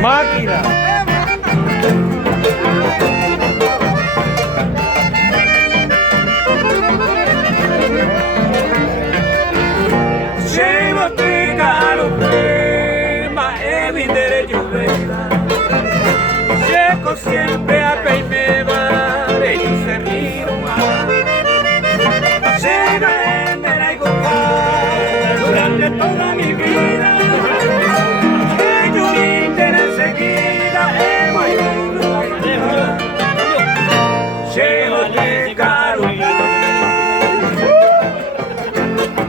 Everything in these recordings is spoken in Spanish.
Máquina. Llevo te caro ma e videre giuvella. Llego siempre a peimeba e tu serviro ma. Llega en el aigopar durante toda mi vida. Que yo vine enseguida hemos ido. Llevo te caro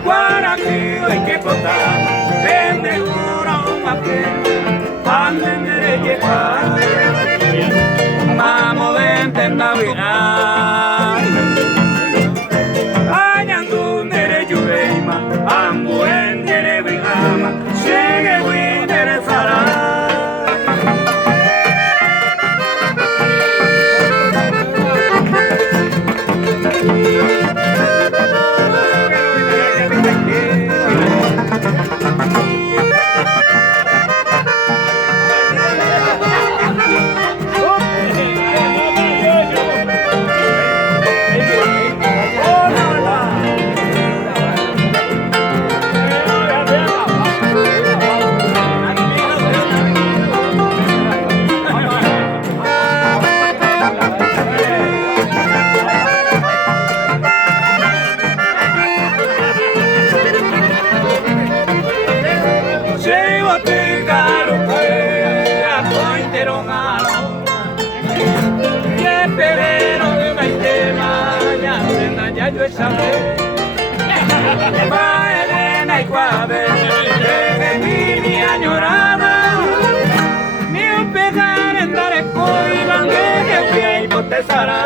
Guaraquillo hay que botar, vende ora una pena, andendere llevar. Vamos vente en Navidad. Añandundere yuveima, ambuendere brigama, llegue windere fará. Va Elena y Guave, mi añorada, ni un pegar en dar el coilan que fui a hipotezar.